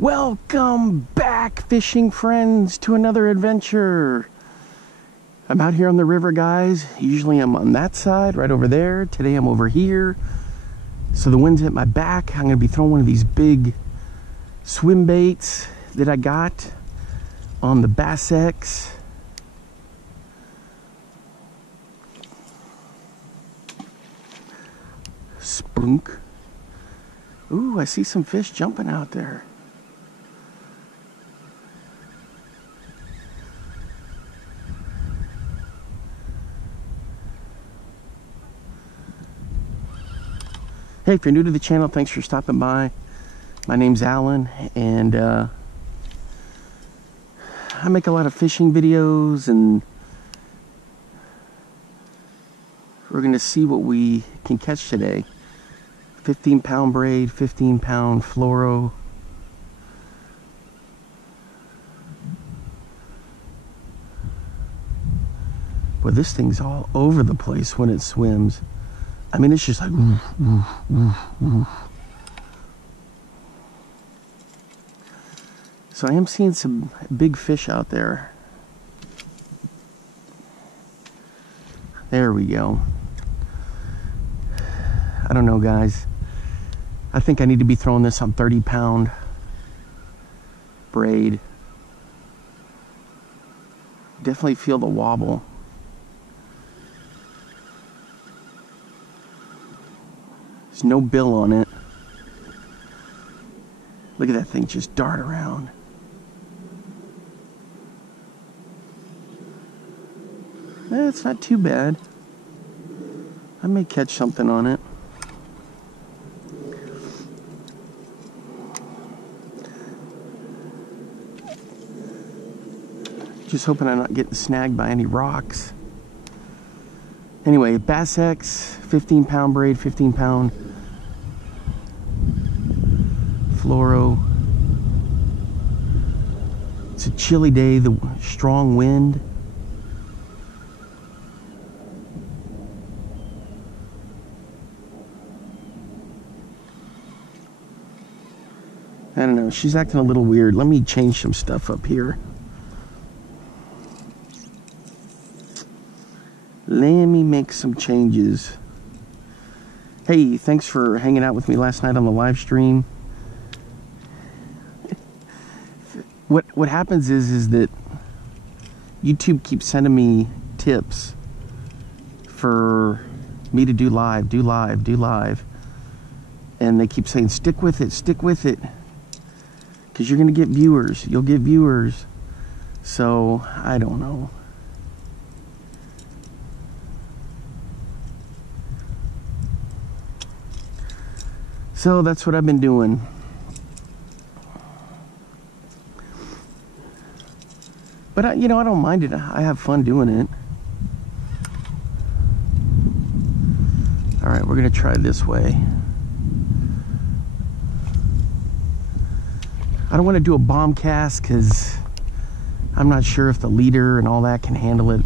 Welcome back, fishing friends, to another adventure. I'm out here on the river, guys. Usually I'm on that side, right over there. Today I'm over here. So the wind's at my back. I'm gonna be throwing one of these big swim baits that I got on the Bass X. Spunk. Ooh, I see some fish jumping out there. Hey, if you're new to the channel, thanks for stopping by. My name's Alan, and I make a lot of fishing videos, and we're going to see what we can catch today. 15-pound braid, 15-pound fluoro. Boy, this thing's all over the place when it swims. I mean, it's just like woof, woof, woof, woof. So I am seeing some big fish out there. There we go. I don't know, guys. I think I need to be throwing this on 30-pound braid. Definitely feel the wobble. There's no bill on it. Look at that thing just dart around. It's not too bad. I may catch something on it. Just hoping I'm not getting snagged by any rocks. Anyway, Bass X, 15-pound braid, 15-pound fluoro. It's a chilly day, the strong wind. I don't know, she's acting a little weird. Let me change some stuff up here. Let me make some changes. Hey, thanks for hanging out with me last night on the live stream. What happens is that YouTube keeps sending me tips for me to do live. And they keep saying, stick with it, because you're going to get viewers. You'll get viewers. So, I don't know. So that's what I've been doing. But you know, I don't mind it. I have fun doing it. All right, we're gonna try this way. I don't want to do a bomb cast because I'm not sure if the leader and all that can handle it.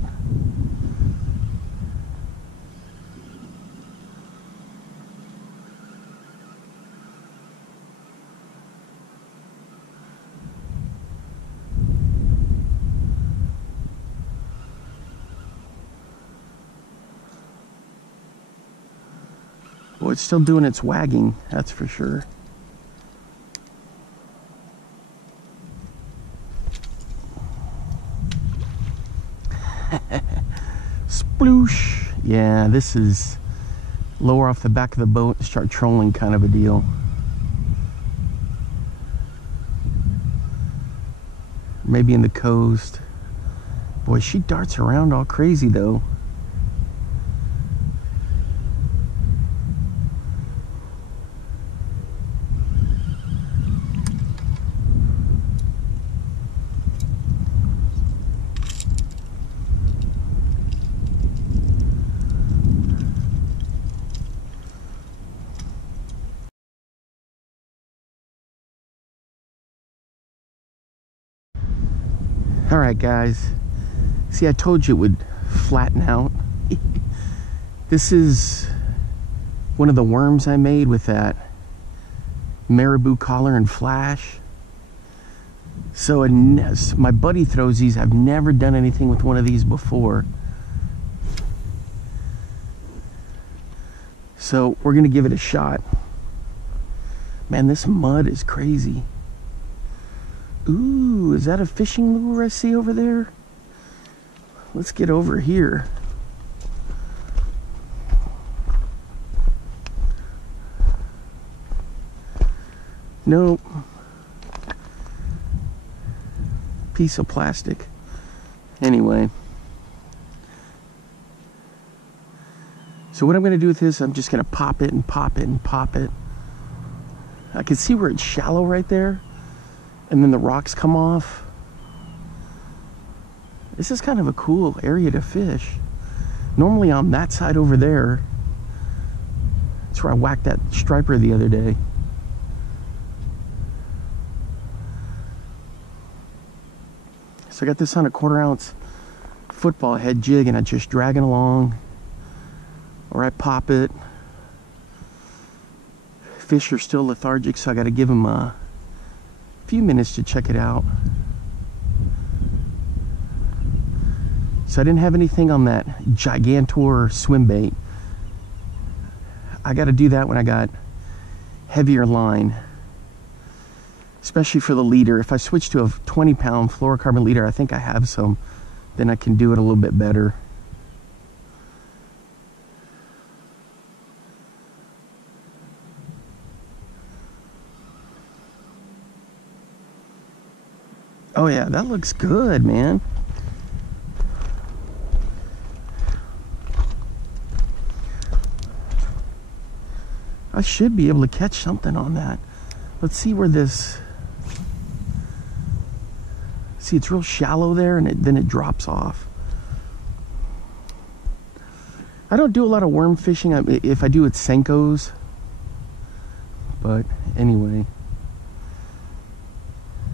Well, it's still doing its wagging, that's for sure. Sploosh! Yeah, this is lower off the back of the boat and start trolling kind of a deal. Maybe in the coast. Boy, she darts around all crazy though. Alright guys, see, I told you it would flatten out. This is one of the worms I made with that marabou collar and flash. So my buddy throws these. I've never done anything with one of these before. So we're gonna give it a shot. Man, this mud is crazy. Ooh, is that a fishing lure I see over there? Let's get over here. Nope. Piece of plastic. Anyway. So what I'm going to do with this, I'm just going to pop it and pop it and pop it. I can see where it's shallow right there. And then the rocks come off. This is kind of a cool area to fish. Normally on that side over there. That's where I whacked that striper the other day. So I got this on a 1/4 ounce football head jig and I just drag it along. Or I pop it. Fish are still lethargic, so I got to give them a few minutes to check it out. So I didn't have anything on that Gigantor swim bait. I got to do that when I got heavier line, especially for the leader. If I switch to a 20-pound fluorocarbon leader, I think I have some, then I can do it a little bit better. Oh yeah, that looks good, man. I should be able to catch something on that. Let's see where this... See, it's real shallow there, and then it drops off. I don't do a lot of worm fishing. If I do, it's Senkos. But anyway...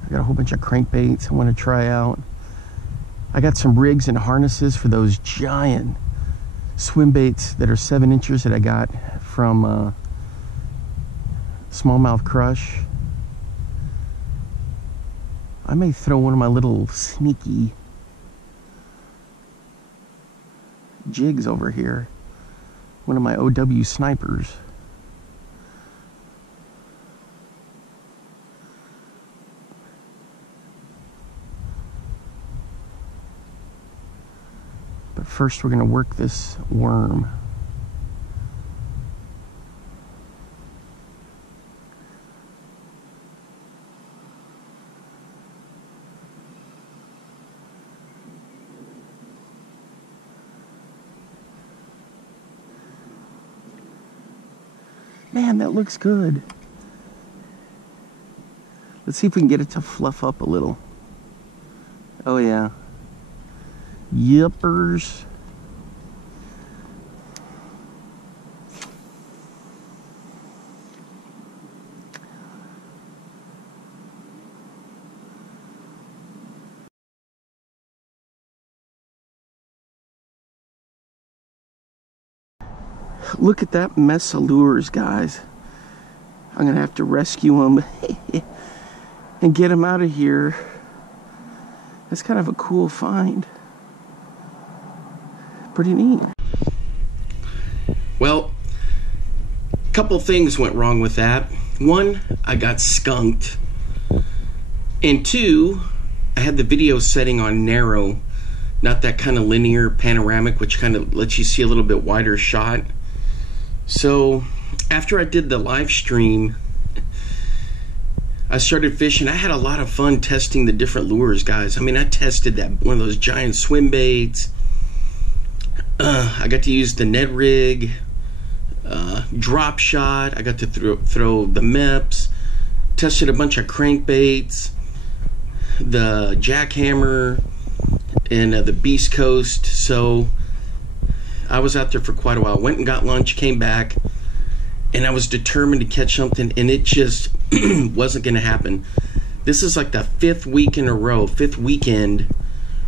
I got a whole bunch of crankbaits I want to try out. I got some rigs and harnesses for those giant swim baits that are 7 inches that I got from Smallmouth Crush. I may throw one of my little sneaky jigs over here. One of my OW snipers. But first we're going to work this worm. Man, that looks good. Let's see if we can get it to fluff up a little. Oh yeah. Yippers. Look at that mess of lures, guys. I'm gonna have to rescue them and get them out of here. That's kind of a cool find. Pretty neat. Well, a couple things went wrong with that. One, I got skunked. And two, I had the video setting on narrow, not that kind of linear panoramic, which kind of lets you see a little bit wider shot. So after I did the live stream, I started fishing. I had a lot of fun testing the different lures, guys. I mean, I tested that one of those giant swim baits. I got to use the Ned rig, drop shot. I got to throw the MEPS. Tested a bunch of crankbaits, the jackhammer, and the Beast Coast. So I was out there for quite a while. Went and got lunch, came back, and I was determined to catch something, and it just wasn't going to happen. This is like the 5th week in a row, 5th weekend,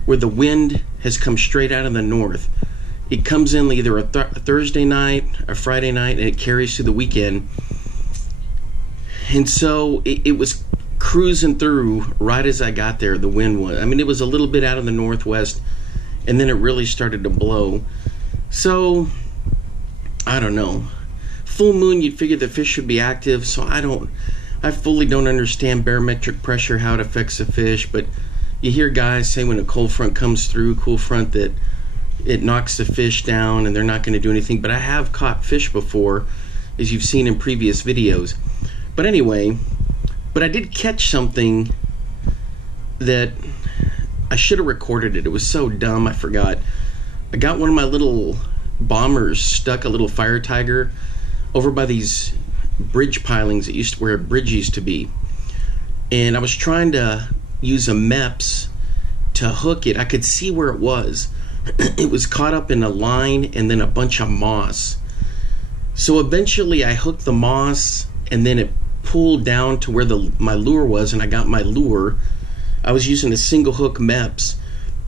where the wind has come straight out of the north. It comes in either a Thursday night, a Friday night, and it carries through the weekend. And so it was cruising through right as I got there. The wind was, I mean, it was a little bit out of the northwest, and then it really started to blow. So I don't know. Full moon, you'd figure the fish should be active, so I fully don't understand barometric pressure, how it affects the fish, but you hear guys say when a cold front comes through, cool front, that it knocks the fish down and they're not going to do anything. But I have caught fish before, as you've seen in previous videos. But anyway, but I did catch something that I should have recorded it. It was so dumb, I forgot. I got one of my little bombers stuck, a little fire tiger, over by these bridge pilings that used to, where a bridge used to be. And I was trying to use a MEPS to hook it. I could see where it was. It was caught up in a line and then a bunch of moss. So eventually I hooked the moss, and then it pulled down to where my lure was, and I got my lure. I was using a single hook MEPS,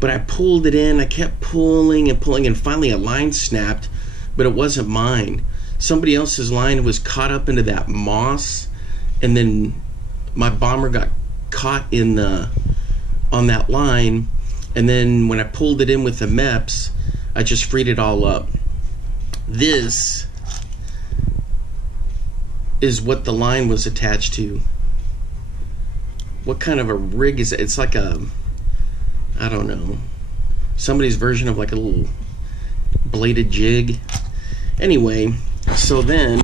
but I pulled it in. I kept pulling and pulling, and finally a line snapped, but it wasn't mine. Somebody else's line was caught up into that moss, and then my bomber got caught on that line, and then when I pulled it in with the MEPS, I just freed it all up. This is what the line was attached to. What kind of a rig is it? It's like a, I don't know, somebody's version of like a little bladed jig. Anyway, so then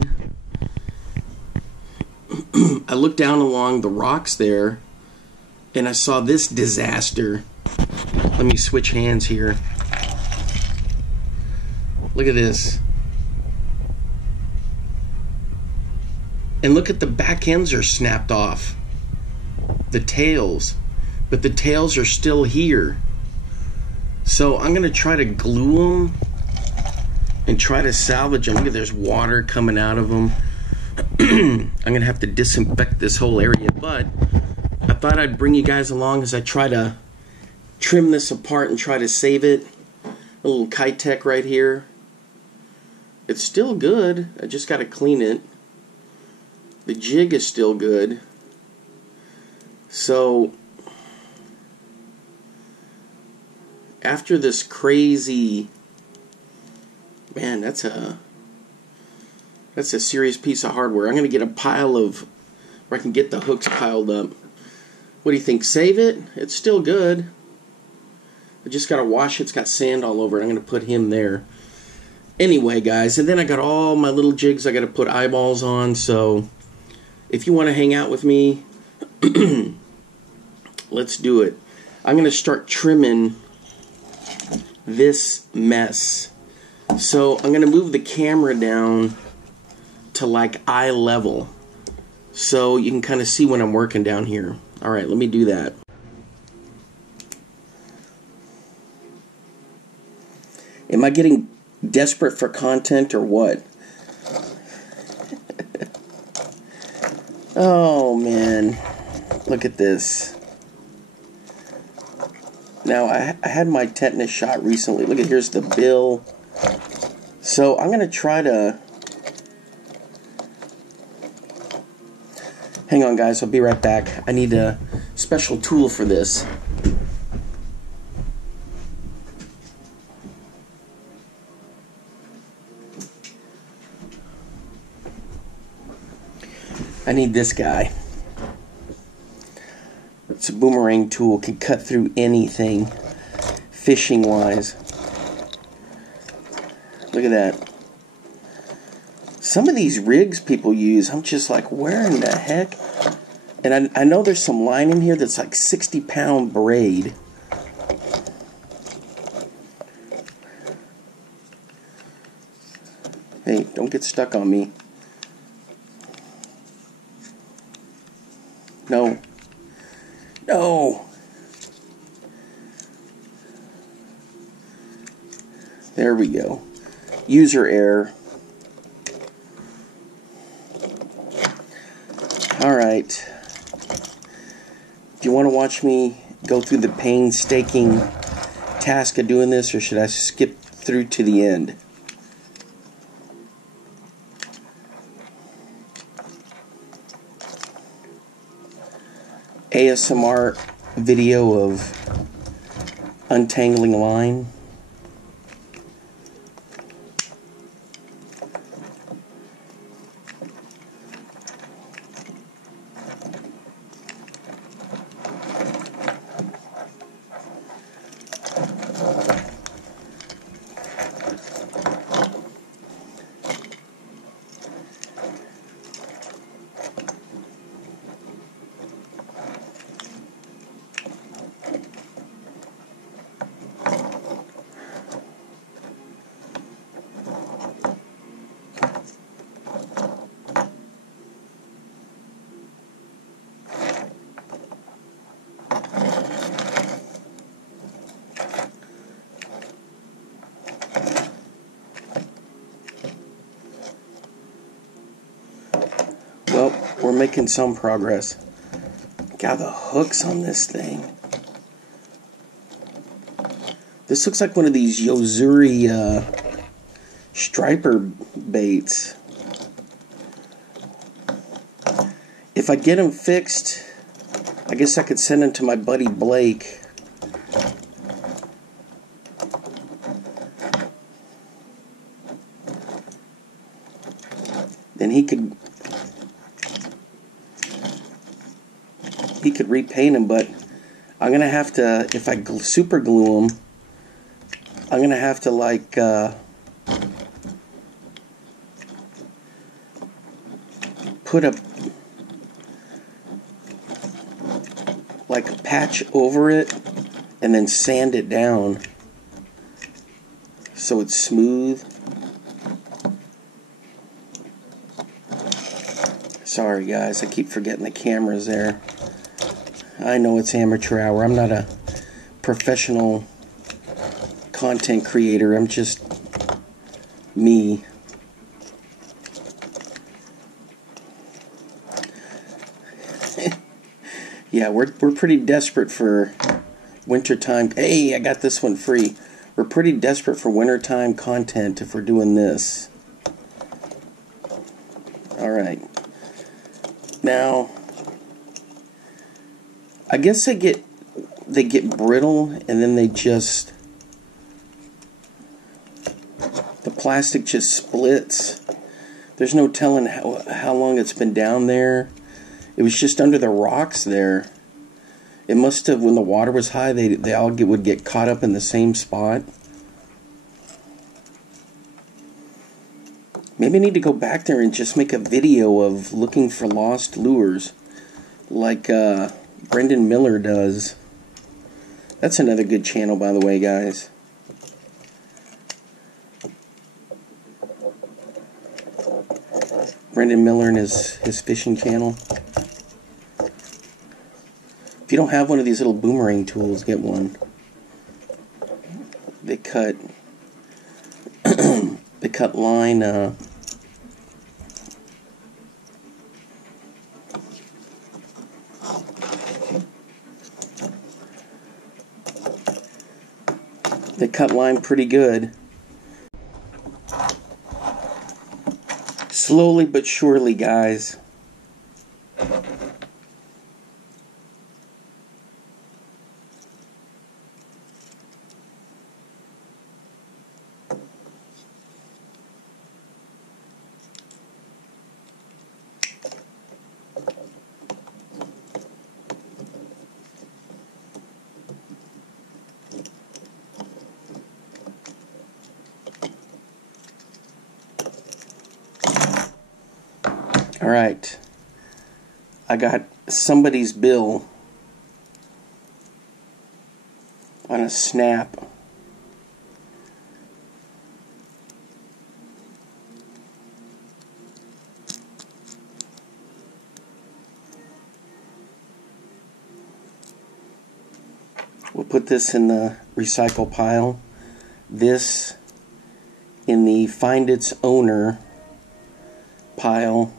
I looked down along the rocks there, and I saw this disaster. Let me switch hands here. Look at this. And look at the back ends are snapped off. The tails. But the tails are still here. So I'm going to try to glue them and try to salvage them. Look at, there's water coming out of them. I'm going to have to disinfect this whole area. But I thought I'd bring you guys along as I try to trim this apart and try to save it. A little Kitech right here. It's still good. I just got to clean it. The jig is still good. So after this crazy, man, that's a serious piece of hardware. I'm going to get a pile of, where I can get the hooks piled up. What do you think? Save it? It's still good. I just got to wash it. It's got sand all over it. I'm going to put him there. Anyway, guys, and then I got all my little jigs I got to put eyeballs on. So if you want to hang out with me, let's do it. I'm going to start trimming this mess. So I'm going to move the camera down to like eye level, so you can kind of see when I'm working down here. Alright, let me do that. Am I getting desperate for content or what? Oh man, look at this. Now I had my tetanus shot recently. Look at, here's the bill. So I'm going to try to, hang on guys, I'll be right back. I need a special tool for this. I need this guy. It's a boomerang tool, can cut through anything fishing wise. Look at that. Some of these rigs people use, I'm just like, where in the heck? And I know there's some line in here that's like 60-pound braid. Hey, don't get stuck on me. No. No. There we go. User error. Alright. Do you want to watch me go through the painstaking task of doing this, or should I skip through to the end? ASMR video of untangling line. Well, we're making some progress. God, the hooks on this thing. This looks like one of these Yozuri striper baits. If I get them fixed, I guess I could send them to my buddy Blake. Then he could repaint them, but I'm gonna have to, if I super glue them, I'm gonna have to like put a patch over it and then sand it down so it's smooth. Sorry guys, I keep forgetting the camera's there. I know it's amateur hour. I'm not a professional content creator. I'm just me. Yeah, we're pretty desperate for wintertime. Hey, I got this one free. We're pretty desperate for wintertime content if we're doing this. Alright. Now, I guess they get brittle and then the plastic just splits. There's no telling how long it's been down there. It was just under the rocks there. It must have, when the water was high, they all would get caught up in the same spot. Maybe I need to go back there and just make a video of looking for lost lures, like Brendan Miller does. That's another good channel, by the way, guys. Brendan Miller and his fishing channel. If you don't have one of these little boomerang tools, get one. They cut they cut line they cut line pretty good. Slowly but surely, guys. Alright, I got somebody's bill on a snap. We'll put this in the recycle pile, this in the find its owner pile.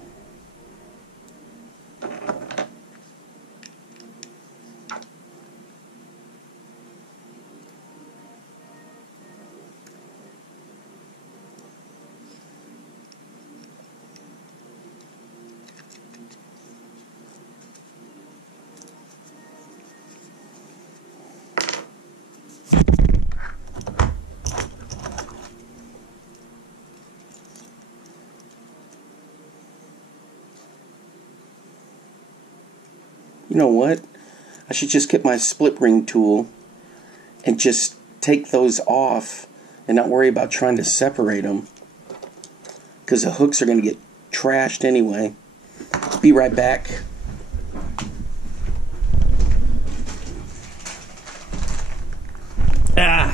You know what? I should just get my split ring tool and just take those off and not worry about trying to separate them, because the hooks are going to get trashed anyway. Be right back.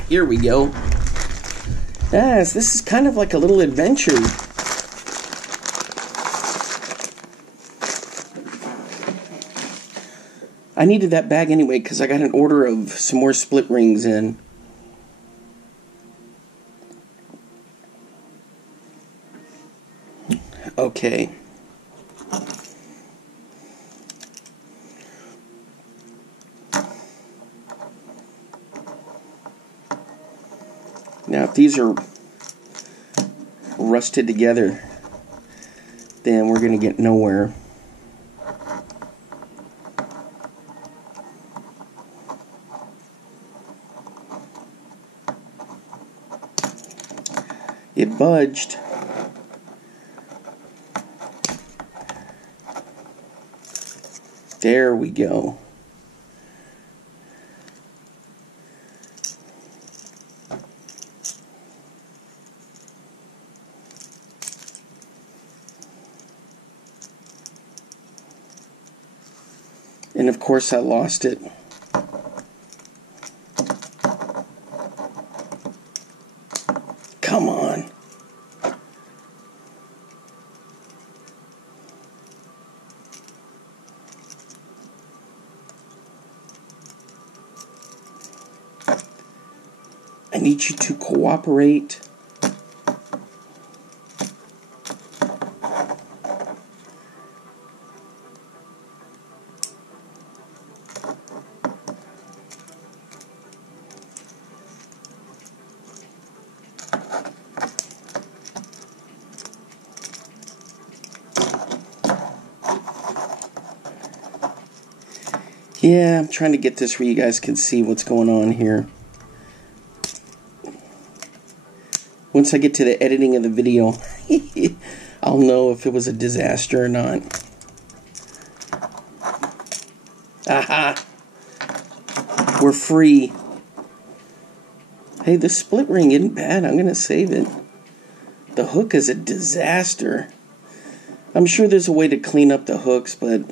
Here we go. Yes, this is kind of like a little adventure. I needed that bag anyway because I got an order of some more split rings in. Okay. Now, if these are rusted together, then we're going to get nowhere. It budged. There we go. And of course I lost it. Come on. I need you to cooperate. Yeah, I'm trying to get this where you guys can see what's going on here. Once I get to the editing of the video, I'll know if it was a disaster or not. Aha! We're free. Hey, this split ring isn't bad. I'm going to save it. The hook is a disaster. I'm sure there's a way to clean up the hooks, but...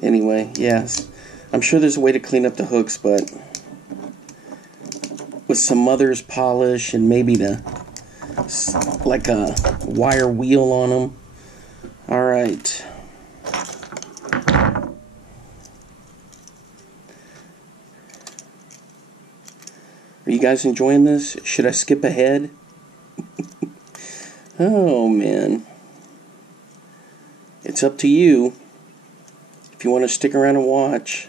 Anyway, yes. I'm sure there's a way to clean up the hooks, but with some mother's polish and maybe like a wire wheel on them. Alright. Are you guys enjoying this? Should I skip ahead? Oh, man. It's up to you. If you want to stick around and watch.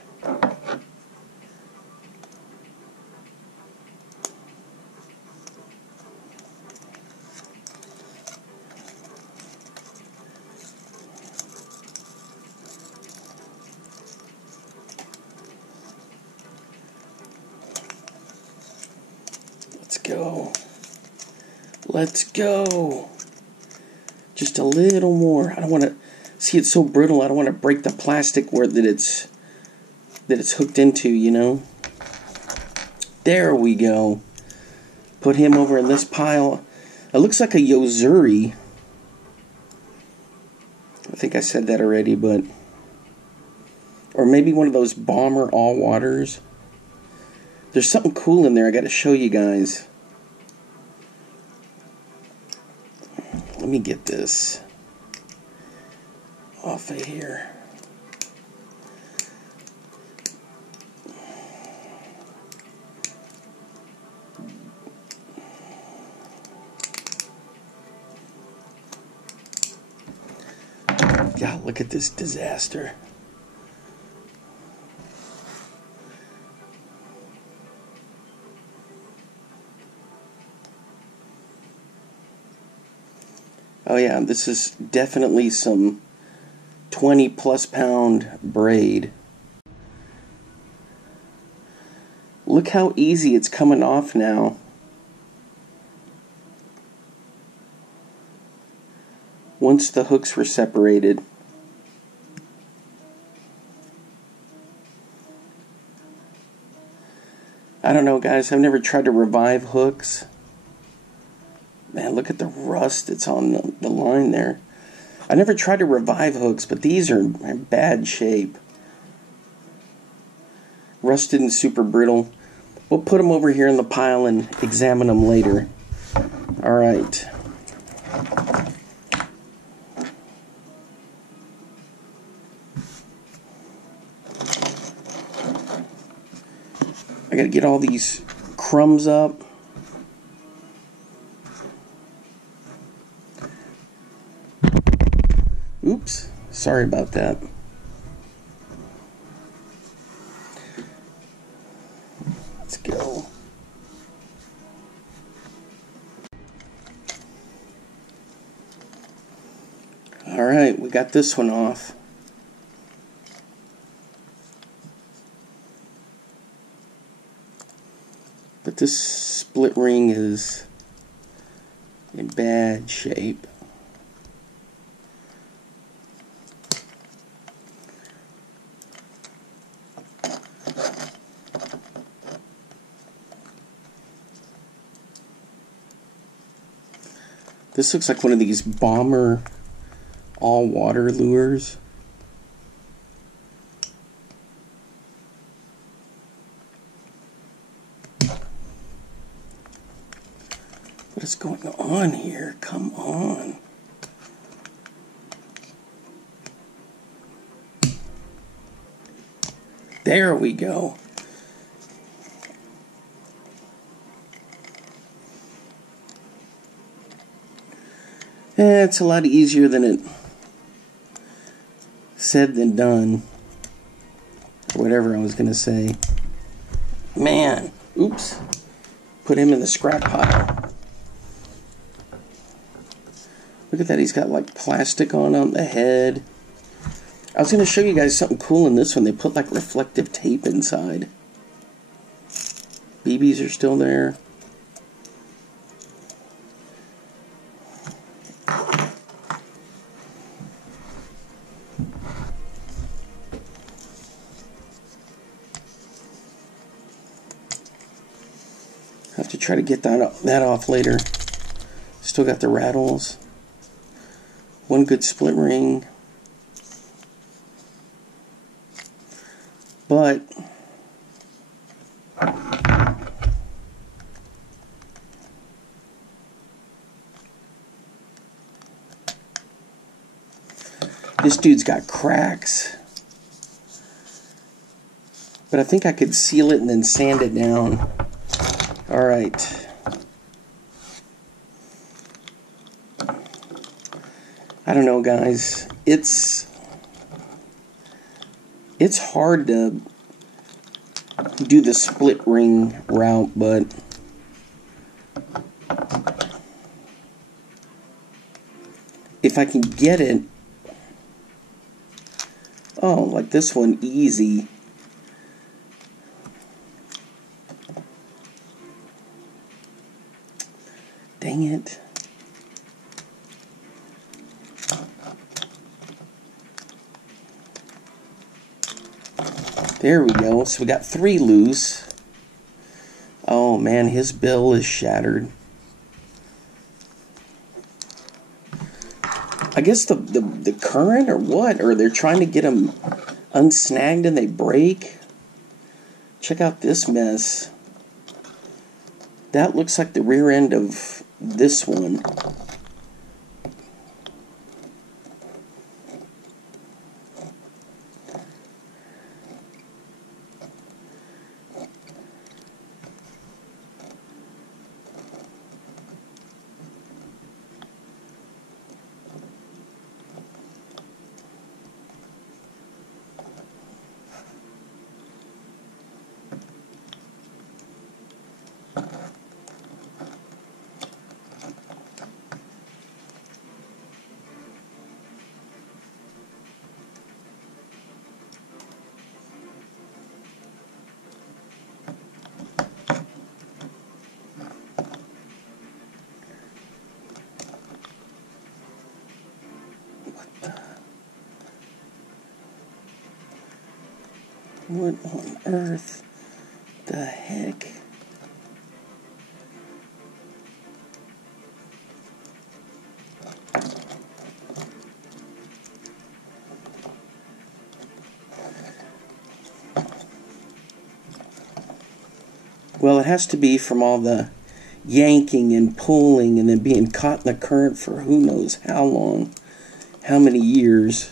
Let's go. Let's go. Just a little more. I don't want to... See, it's so brittle, I don't want to break the plastic where that it's hooked into, you know? There we go. Put him over in this pile. It looks like a Yozuri. I think I said that already, but... Or maybe one of those Bomber all-waters. There's something cool in there I got to show you guys. Let me get this off of here. God, look at this disaster. Oh yeah, this is definitely some 20+ pound braid. Look how easy it's coming off now. Once the hooks were separated. I don't know, guys, I've never tried to revive hooks. Man, look at the rust that's on the line there. I never tried to revive hooks, but these are in bad shape. Rusted and super brittle. We'll put them over here in the pile and examine them later. Alright. I gotta get all these crumbs up. Oops, sorry about that. Let's go. Alright, we got this one off. But this split ring is in bad shape. This looks like one of these bomber all-water lures. What is going on here? Come on. There we go. It's a lot easier than it said than done. Or whatever I was going to say. Man, oops. Put him in the scrap pile. Look at that, he's got like plastic on the head. I was going to show you guys something cool in this one. They put like reflective tape inside. BBs are still there. Have to try to get that off later. Still got the rattles. One good split ring. But this dude's got cracks. But I think I could seal it and then sand it down. Alright. I don't know, guys. It's hard to do the split ring route, but if I can get it, oh, like this one, easy. Dang it. There we go. So we got 3 loose. Oh man, his bill is shattered. I guess the current or what? Or they're trying to get them unsnagged and they break. Check out this mess. That looks like the rear end of this one. What on earth? The heck? Well, it has to be from all the yanking and pulling and then being caught in the current for who knows how long, how many years.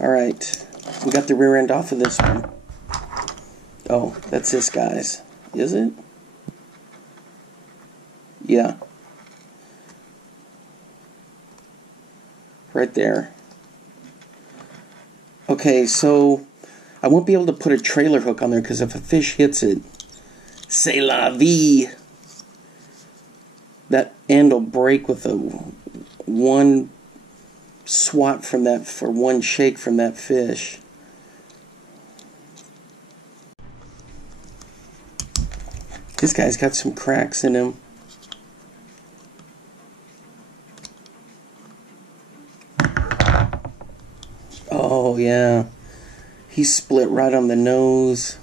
Alright, we got the rear end off of this one. Oh, that's this guy's. Is it? Yeah. Right there. Okay, so I won't be able to put a trailer hook on there because if a fish hits it, c'est la vie. That end will break with a one swat from that, for one shake from that fish. This guy's got some cracks in him. Oh yeah, he's split right on the nose.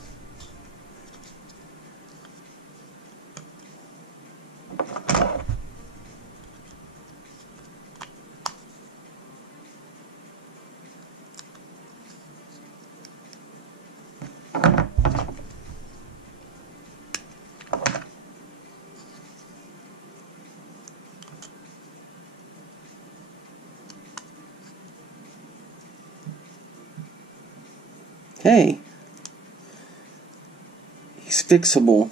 Hey, he's fixable.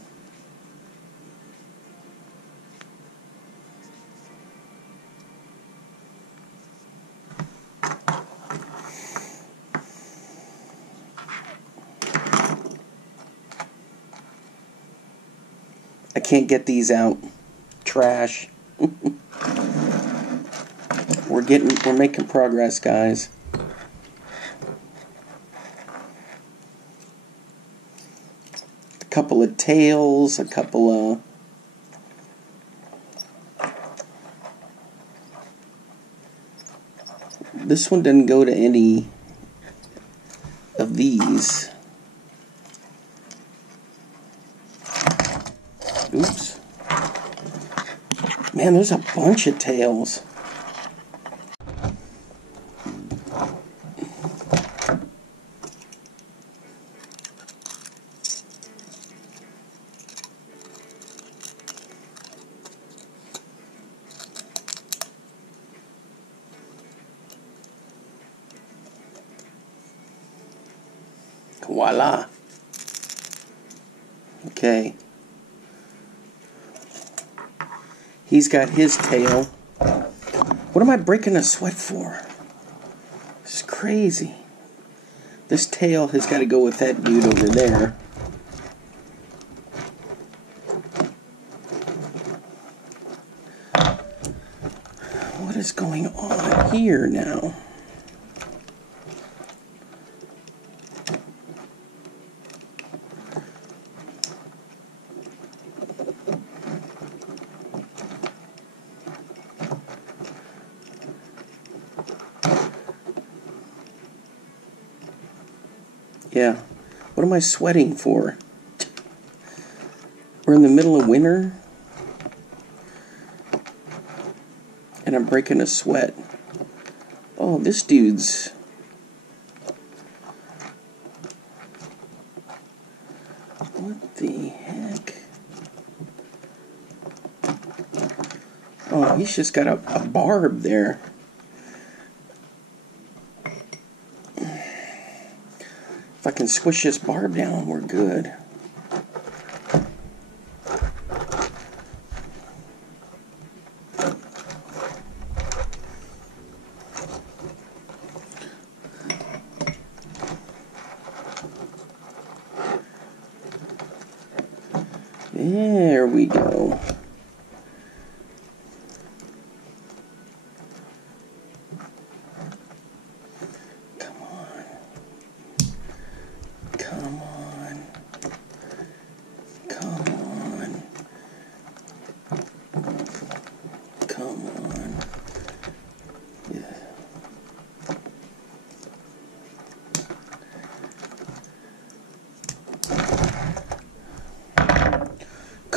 I can't get these out. Trash. We're making progress, guys. A couple of tails, a couple of this one didn't go to any of these. Oops. Man, there's a bunch of tails. Voila. Okay. He's got his tail. What am I breaking a sweat for? This is crazy. This tail has got to go with that dude over there. What is going on here now? Yeah, what am I sweating for? We're in the middle of winter, and I'm breaking a sweat. Oh, this dude's... What the heck? Oh, he's just got a barb there. If I can squish this barb down, we're good. There we go.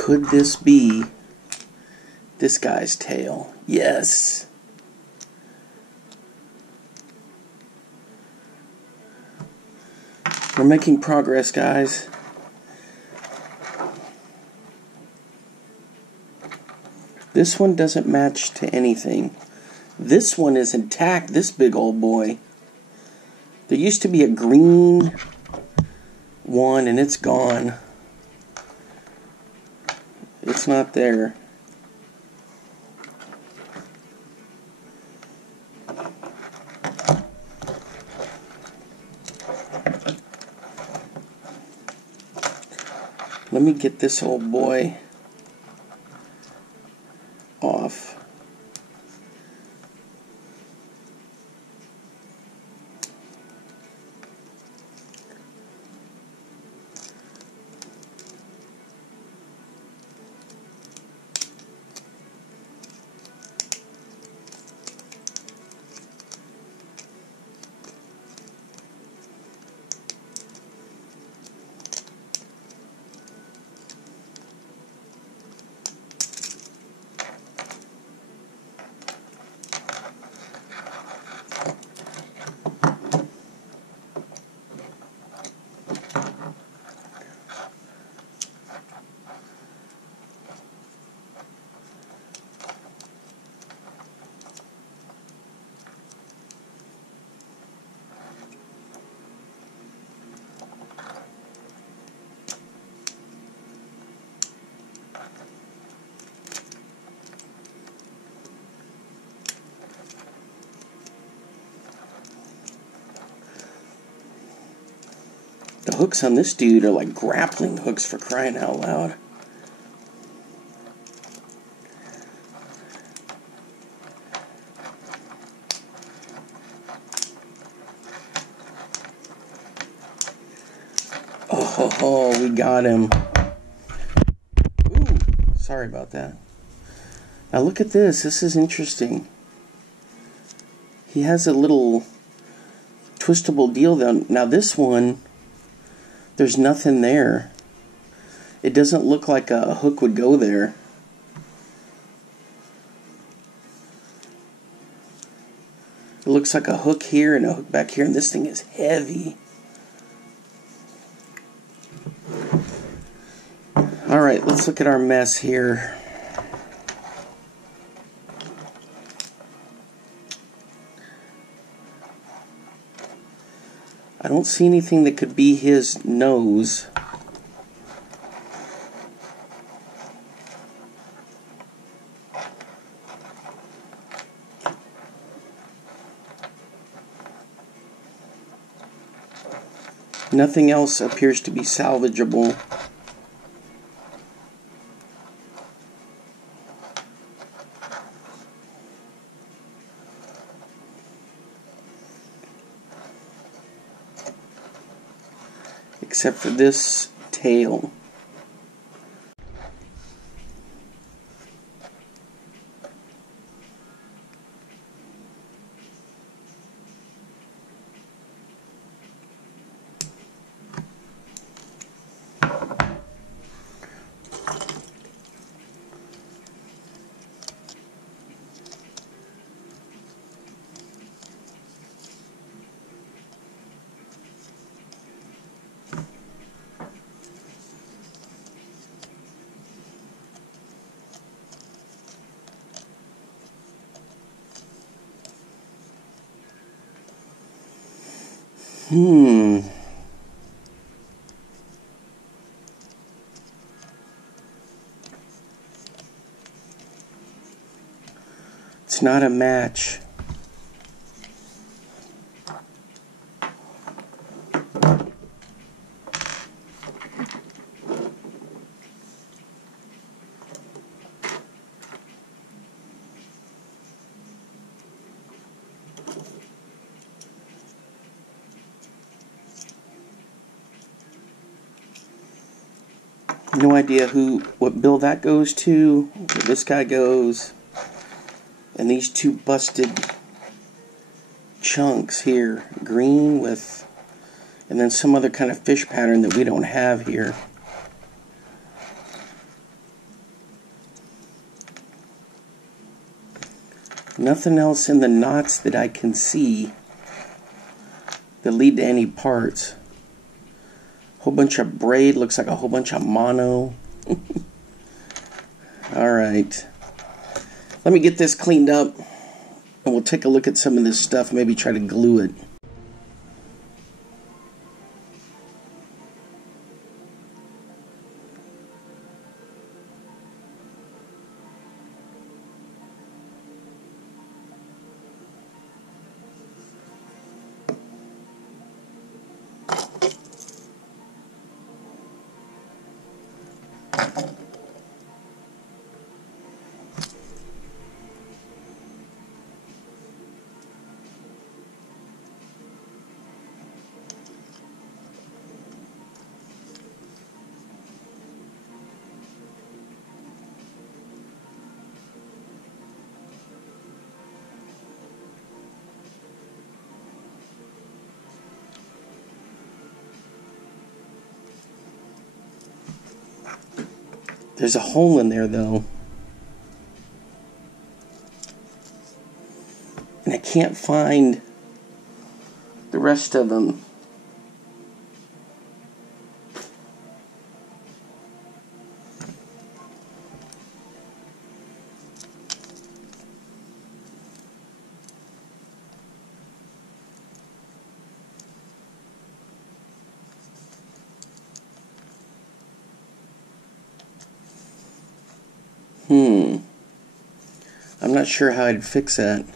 Could this be this guy's tail? Yes. We're making progress, guys. This one doesn't match to anything. This one is intact, this big old boy. There used to be a green one and it's gone. It's not there. Let me get this old boy off. The hooks on this dude are like grappling hooks, for crying out loud. Oh, we got him. Ooh, sorry about that. Now look at this. This is interesting. He has a little twistable deal though. Now this one, there's nothing there. It doesn't look like a hook would go there. It looks like a hook here and a hook back here, and this thing is heavy. Alright, let's look at our mess here. I don't see anything that could be his nose. Nothing else appears to be salvageable. Except for this tail. It's not a match. No idea what bill that goes to, where this guy goes, and these two busted chunks here, green with, and then some other kind of fish pattern that we don't have here. Nothing else in the knots that I can see that lead to any parts. Whole bunch of braid, looks like a whole bunch of mono. Alright. Let me get this cleaned up and we'll take a look at some of this stuff, maybe try to glue it. There's a hole in there though, and I can't find the rest of them. I'm not sure how I'd fix that.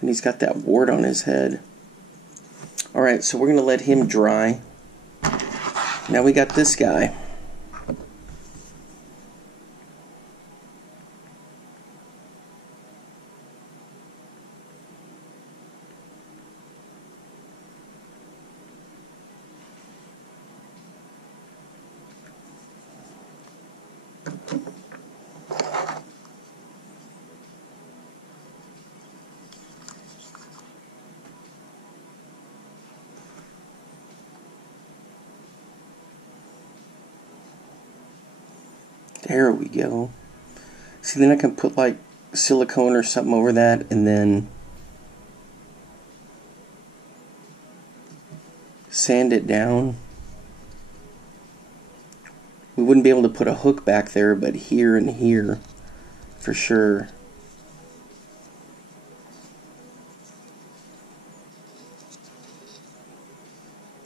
And he's got that wart on his head. Alright, so we're going to let him dry. Now we got this guy. There we go. See, then I can put like silicone or something over that and then sand it down. We wouldn't be able to put a hook back there, but here and here for sure.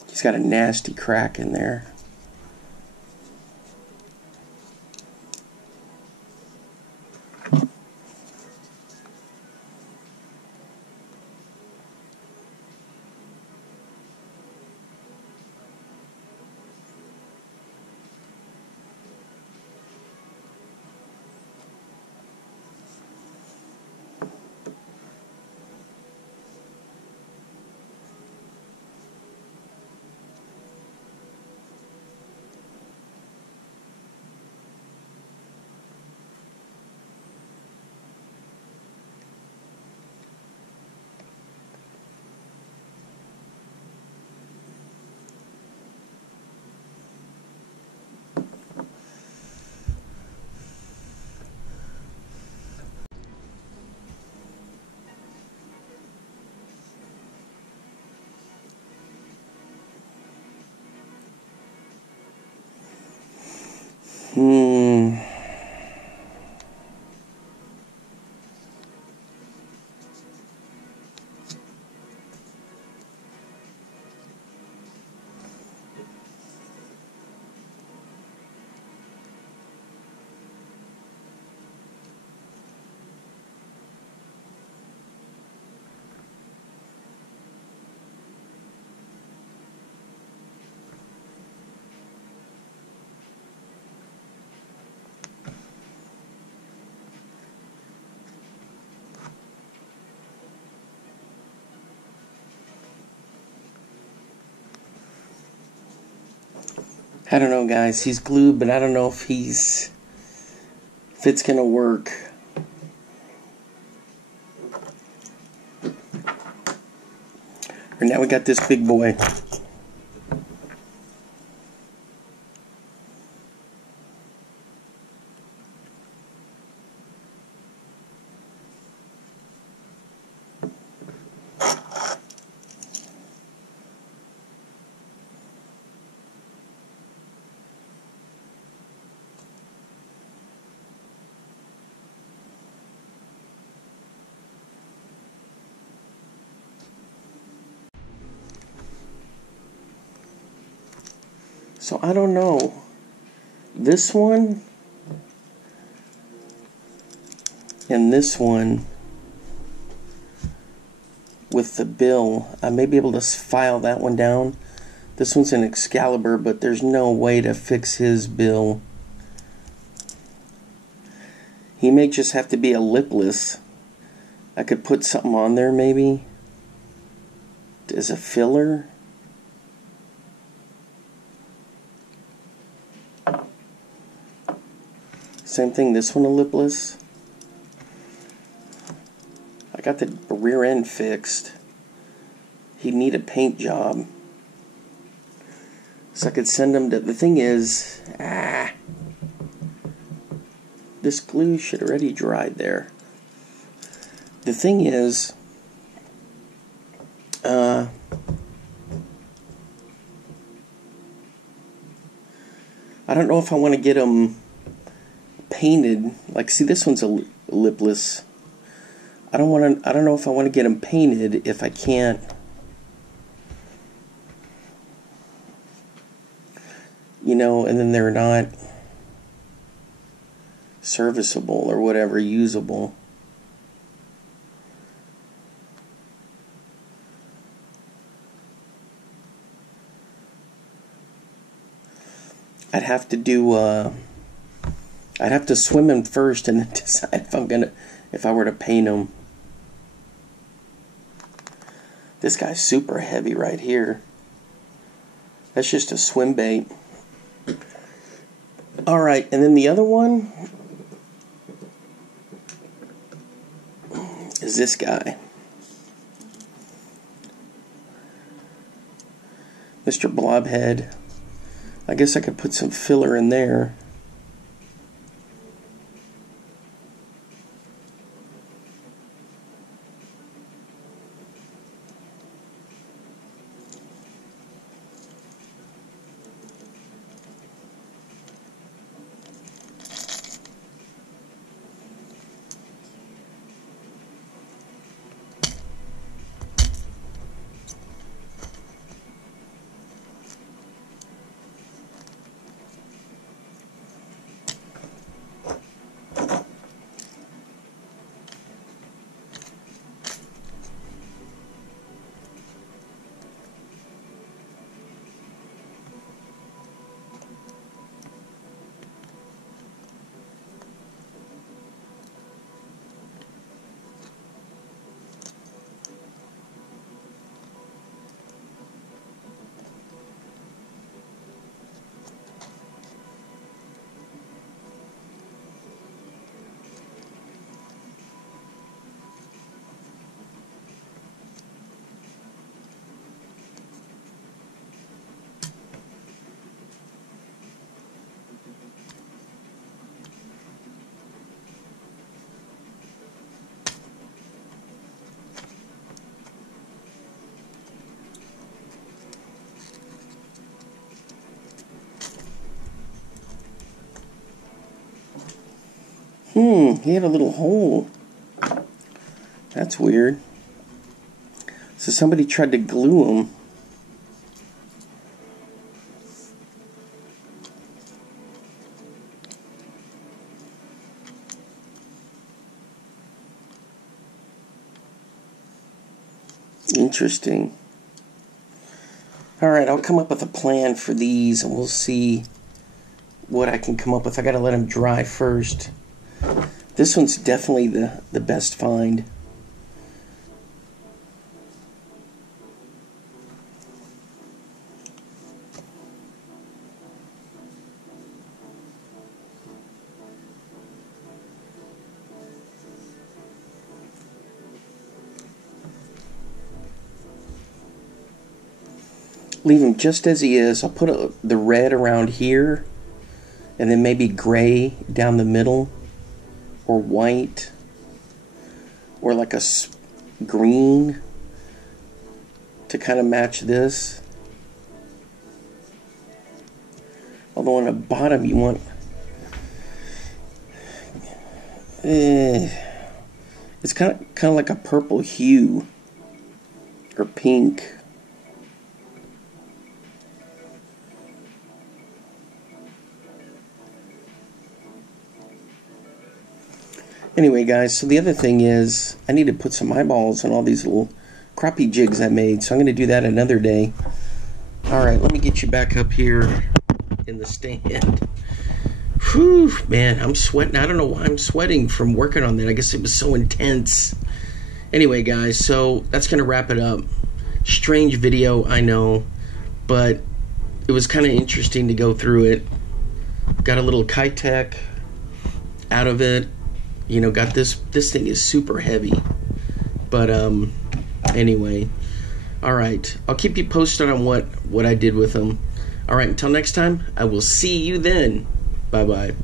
He's got a nasty crack in there. I don't know, guys. He's glued, but I don't know if it's gonna work. And now we got this big boy. So I don't know. This one and this one with the bill, I may be able to file that one down. This one's an Excalibur, but there's no way to fix his bill. He may just have to be a lipless. I could put something on there maybe as a filler. Same thing, this one a lipless. I got the rear end fixed. He'd need a paint job. So I could send him to, the thing is, this glue should already dried there. The thing is, I don't know if I want to get him painted. Like, see, this one's a lipless. I don't know if I want to get him painted if I can't. You know, and then they're not serviceable or whatever, usable. I'd have to do, I'd have to swim him first and then decide if I were to paint him. This guy's super heavy right here. That's just a swim bait. Alright, and then the other one is this guy. Mr. Blobhead. I guess I could put some filler in there. He had a little hole. That's weird. So somebody tried to glue him. Interesting. Alright, I'll come up with a plan for these and we'll see what I can come up with. I gotta let them dry first. This one's definitely the best find. Leave him just as he is. I'll put the red around here and then maybe gray down the middle, or white, or like a green to kind of match this. Although on the bottom you want it's kind of like a purple hue or pink. Anyway, guys, so the other thing is I need to put some eyeballs on all these little crappie jigs I made, so I'm going to do that another day. Alright, let me get you back up here in the stand. Whew, man, I'm sweating. I don't know why I'm sweating from working on that. I guess it was so intense. Anyway, guys, so that's going to wrap it up. Strange video, I know, but it was kind of interesting to go through it. Got a little Kitech out of it. You know, got this thing is super heavy. But anyway, all right, I'll keep you posted on what I did with them. All right, until next time, I will see you then. Bye-bye.